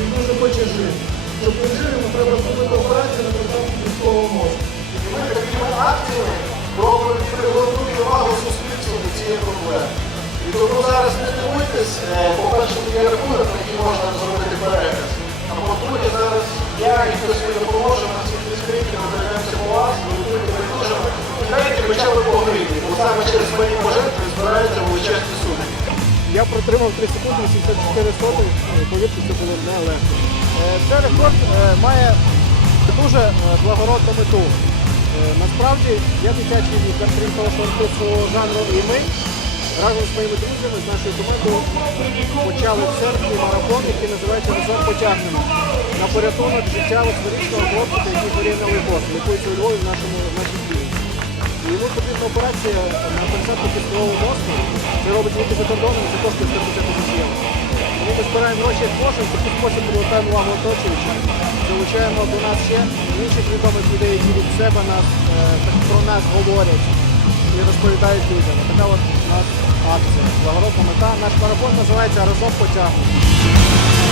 він дуже хоче. Щоб ми треба зробити операцію на доставку людського мозку. Ми такими акціями пробуємо привернути увагу до цієї проблеми. І тому зараз не дивуйтесь, по-перше, є рахунок, Отримав 3 секунди 84 сотих. Е, Повірте, це було нелегко. Е, Цей рекорд е, має дуже благородну мету. Насправді я дитячий лікар, крім того, жанру і ми разом з моїми друзями, з нашою командою почали в серпні марафон, який називається Разом потягнемо. На порятунок життя восьмирічного хлопчика, який на лейкоз, лікується у Львові в нашому нашій. І йому потрібна операція на пересадку кісткового мозку. Це робить він за кордоном, це коштує 150 тисяч євро. Ми збираємо гроші як можемо, в такий спосіб привертаємо увагу оточуючих. Залучаємо до нас ще інших відомих людей, які від себе нас, е, про нас говорять і розповідають людям. Така от у нас акція. Благородна мета. Наш марафон називається Разом потягнемо.